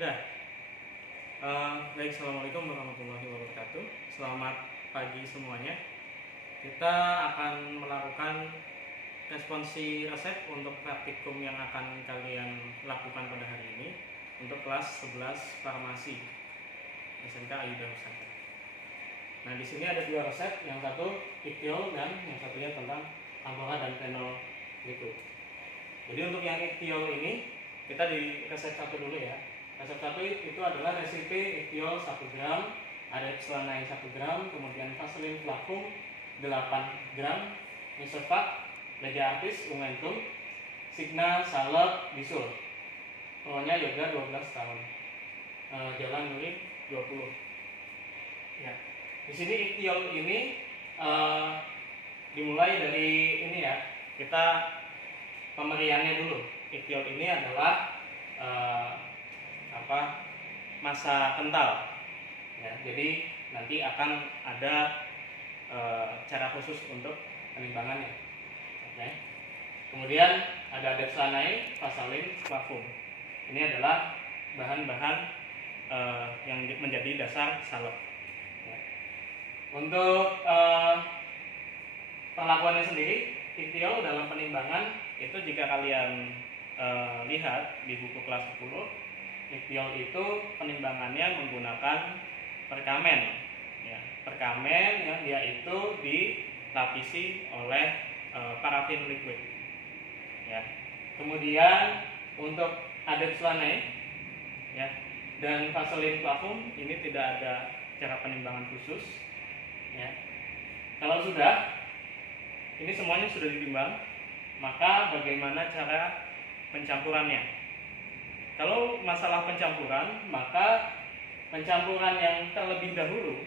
Udah. Baik, assalamualaikum warahmatullahi wabarakatuh. Selamat pagi semuanya. Kita akan melakukan responsi resep untuk praktikum yang akan kalian lakukan pada hari ini untuk kelas 11 farmasi SMK Ayuda Nusantara. Nah, di sini ada dua resep, yang satu ikhtiol dan yang satunya tentang amphora dan fenol liquid. Jadi untuk yang ikhtiol ini kita di resep satu dulu ya. Resep 1 itu adalah resipe ikhtiol 1 gram, Adepslanai 1 gram, kemudian vaselin flacum 8 gram, Miservac, Lega Artis, Umentum, Signa, Salep, Bisul. Pokoknya yoga 12 tahun. Jalan Nuri 20. Ya. Di sini ikhtiol ini dimulai dari ini ya. Kita pemeriannya dulu. Ikhtiol ini adalah masa kental ya, jadi nanti akan ada cara khusus untuk penimbangannya. Oke. Kemudian ada Adepslanai, vaselin, flacum. Ini adalah bahan-bahan yang menjadi dasar salep ya. Untuk perlakuannya sendiri, ikhtiol dalam penimbangan itu jika kalian lihat di buku kelas 10, ikhtiol itu penimbangannya menggunakan perkamen ya. Perkamen yang dia itu dilapisi oleh parafin liquid ya. Kemudian untuk Adepslanai ya dan vaselin flacum ini tidak ada cara penimbangan khusus ya. Kalau sudah ini semuanya sudah ditimbang, maka bagaimana cara pencampurannya? Kalau masalah pencampuran, maka pencampuran yang terlebih dahulu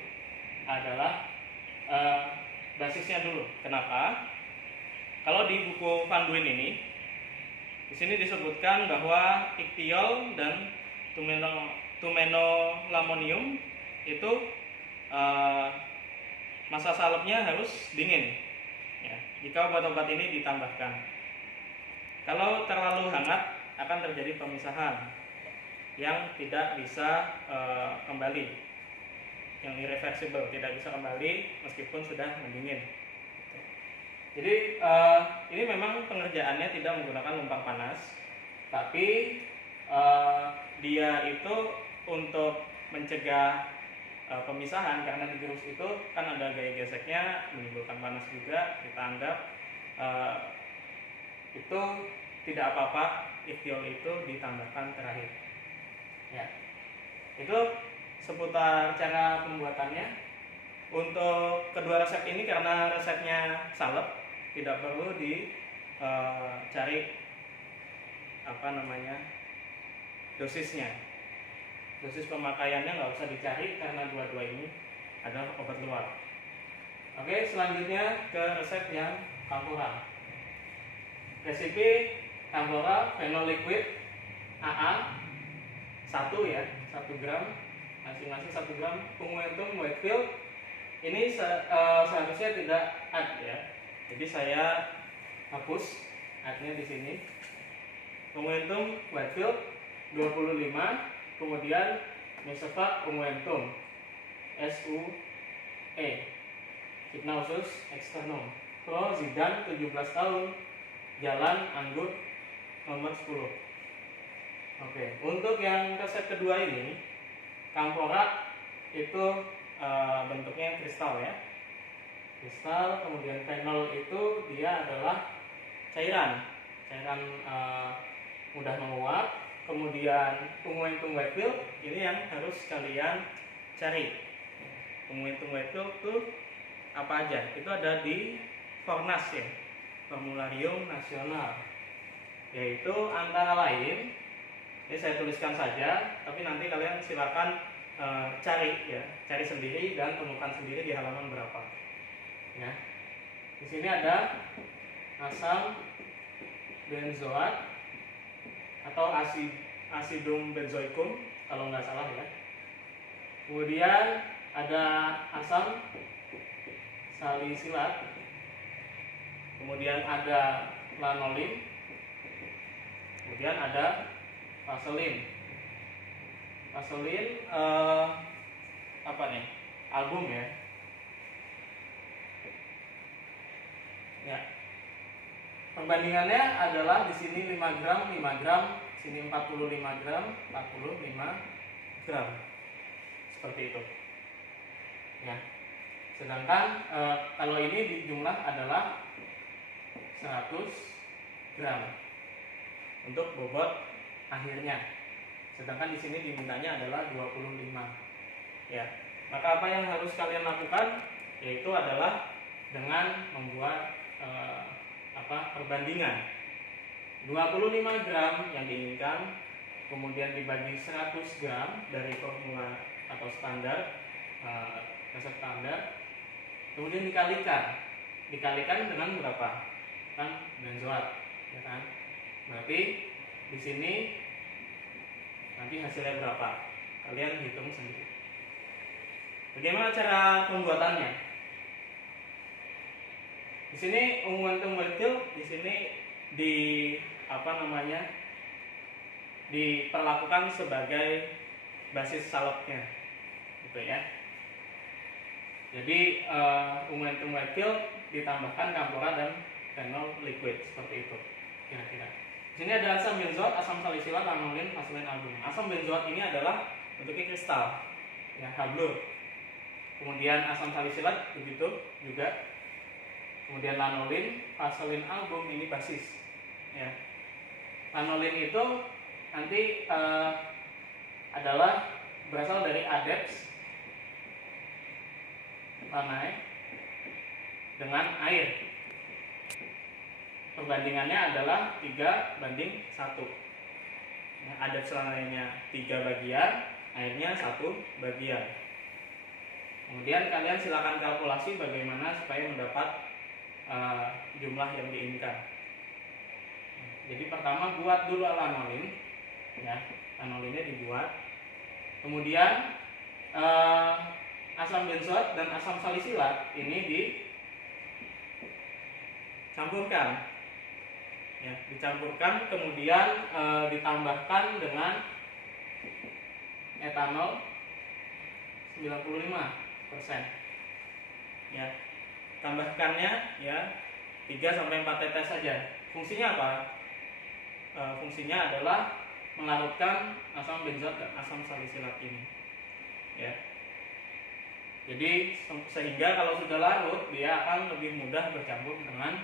adalah basisnya dulu. Kenapa? Kalau di buku Van Duyn ini, di sini disebutkan bahwa ikhtiol dan tumenolamonium itu masa salepnya harus dingin. Ya, jika obat-obat ini ditambahkan, kalau terlalu hangat akan terjadi pemisahan yang tidak bisa kembali, yang irreversible, tidak bisa kembali meskipun sudah mendingin. Jadi ini memang pengerjaannya tidak menggunakan lumpang panas, tapi dia itu untuk mencegah pemisahan, karena di virus itu kan ada gaya geseknya, menimbulkan panas juga. Kita anggap itu tidak apa-apa ikhtiol itu ditambahkan terakhir ya. Itu seputar cara pembuatannya. Untuk kedua resep ini karena resepnya salep, tidak perlu dicari dosisnya. Dosis pemakaiannya nggak usah dicari karena dua-dua ini adalah obat luar. Oke, selanjutnya ke resep yang amphora. Resipi amphora fenol liquid AA 1 ya, 1 gram, masing-masing 1 gram. Unguentum Whitefield ini seharusnya tidak add ya, jadi saya hapus add-nya di sini. Unguentum Whitefield 25, kemudian Miservac Unguentum SUE, Hypnosis Externum, Pro Zidane 17 tahun, Jalan Anggur nomor 10. Oke, untuk yang resep kedua ini, amphora itu bentuknya kristal ya. Kristal, kemudian fenol itu dia adalah cairan mudah menguap. Kemudian Unguentum Whitefield ini yang harus kalian cari. Unguentum Whitefield itu apa aja? Itu ada di Fornas ya, Formularium Nasional, yaitu antara lain, ini saya tuliskan saja, tapi nanti kalian silakan cari sendiri dan temukan sendiri di halaman berapa. Ya, di sini ada asam benzoat atau acidum benzoicum kalau nggak salah ya. Kemudian ada asam salisilat, kemudian ada lanolin, kemudian ada vaselin. Vaseline apa nih? Album ya. Ya. Perbandingannya adalah di sini 5 gram, 5 gram, sini 45 gram, 45 gram. Seperti itu. Ya. Sedangkan kalau ini di jumlah adalah 100 gram untuk bobot akhirnya. Sedangkan di sini dimintanya adalah 25. Ya. Maka apa yang harus kalian lakukan yaitu adalah dengan membuat perbandingan 25 gram yang diinginkan, kemudian dibagi 100 gram dari formula atau standar resep standar, kemudian dikalikan dengan berapa? Kan benzoat, ya kan? Berarti di sini nanti hasilnya berapa? Kalian hitung sendiri. Bagaimana cara pembuatannya? Di sini unguentum whitefield di sini diperlakukan sebagai basis salepnya, gitu ya. Jadi unguentum whitefield ditambahkan kampora dan phenol liquid seperti itu, kira-kira. Di sini ada asam benzoat, asam salisilat, lanolin, vaseline, album. Asam benzoat ini adalah bentuknya kristal, ya, hablur. Kemudian asam salisilat begitu juga. Kemudian lanolin, vaseline, album ini basis. Ya. Lanolin itu nanti adalah berasal dari adepts lanai dengan air. Perbandingannya adalah 3:1. Ya, adepts lanainya 3 bagian, airnya 1 bagian. Kemudian kalian silakan kalkulasi bagaimana supaya mendapat jumlah yang diinginkan. Jadi pertama buat dulu lanolin, ya, lanolinnya dibuat. Kemudian asam benzoat dan asam salisilat ini dicampurkan, ya, dicampurkan, kemudian ditambahkan dengan etanol 95%. Ya. Tambahkannya ya 3-4 tetes saja. Fungsinya apa? Fungsinya adalah melarutkan asam benzoat dan asam salisilat ini. Ya. Jadi sehingga kalau sudah larut dia akan lebih mudah bercampur dengan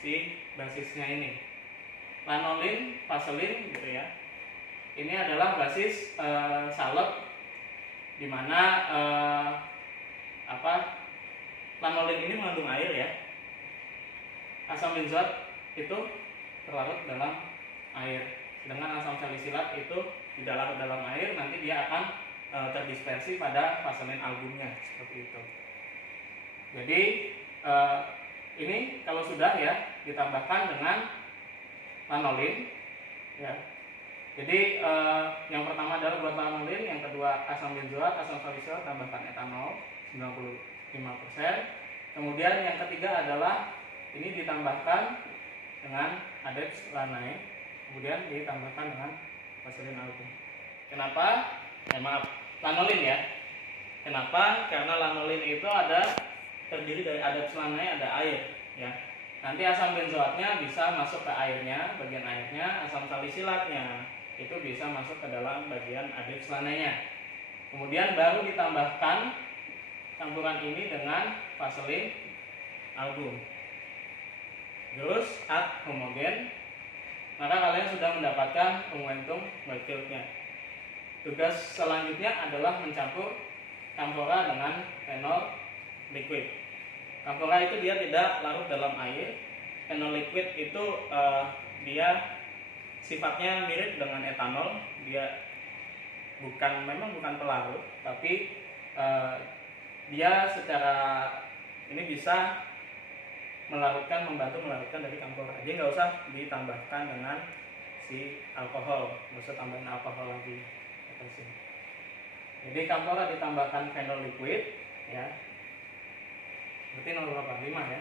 si basisnya ini. Lanolin, vaseline gitu ya. Ini adalah basis salep di mana lanolin ini mengandung air ya. Asam benzoat itu terlarut dalam air, sedangkan asam salisilat itu tidak larut dalam air, nanti dia akan terdispersi pada vaseline albumnya seperti itu. Jadi ini kalau sudah ya ditambahkan dengan lanolin ya. Jadi yang pertama adalah buat lanolin, yang kedua asam benzoat, asam salisilat, tambahkan etanol 95%. Kemudian yang ketiga adalah ini ditambahkan dengan adepts lanai, kemudian ditambahkan dengan vaseline album. Kenapa? Lanolin ya. Kenapa? Karena lanolin itu terdiri dari adepts lanai, ada air ya. Nanti asam benzoatnya bisa masuk ke airnya, bagian airnya, asam salisilatnya itu bisa masuk ke dalam bagian adepts lanainya. Kemudian baru ditambahkan campuran ini dengan vaseline album. Terus add homogen, maka kalian sudah mendapatkan unguentum whitefield-nya. Tugas selanjutnya adalah mencampur kampora dengan phenol liquid. Kampora itu dia tidak larut dalam air. Phenol liquid itu dia sifatnya mirip dengan etanol. Dia memang bukan pelarut, tapi dia secara ini bisa membantu melarutkan dari kampora. Jadi nggak usah ditambahkan dengan si alkohol, nggak usah tambahin alkohol lagi. Jadi kampora ditambahkan phenol liquid, ya, berarti 0,5 ya.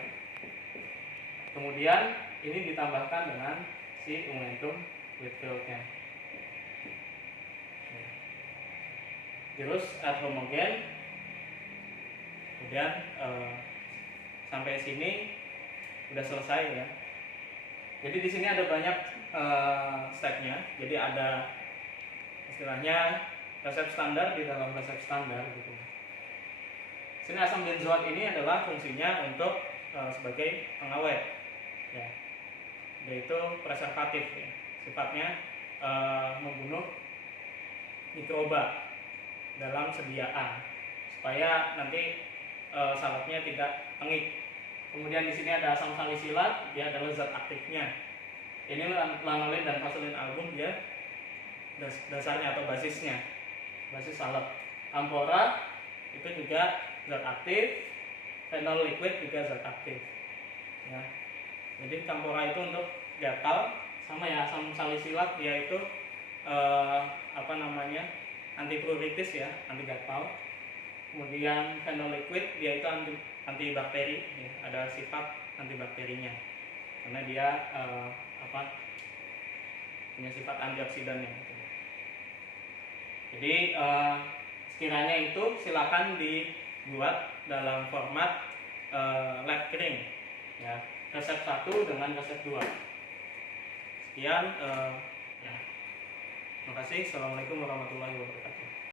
Kemudian ini ditambahkan dengan si unguentum whitefield-nya. virus at homogen. Kemudian sampai sini udah selesai ya. Jadi di sini ada banyak stepnya. Jadi ada istilahnya resep standar di dalam resep standar gitu. Sini asam benzoat ini adalah fungsinya untuk sebagai pengawet, ya, yaitu preservatif. Ya. Sifatnya membunuh mikroba dalam sediaan supaya nanti saladnya tidak pengit. Kemudian di sini ada asam salisilat, dia adalah zat aktifnya. Ini lanolin dan vaselin album dia dasarnya atau basisnya, basis salad. Ampora itu juga zat aktif, phenol liquid juga zat aktif. Ya. Jadi campora itu untuk gatal, sama ya asam salisilat dia itu antipruritis ya, anti gatal. Kemudian phenol liquid dia itu anti bakteri, ya, ada sifat antibakterinya karena dia punya sifat antioksidannya. Jadi sekiranya itu silakan dibuat dalam format lab kering, ya, resep 1 dengan resep 2. Sekian, ya. Terima kasih. Assalamualaikum warahmatullahi wabarakatuh.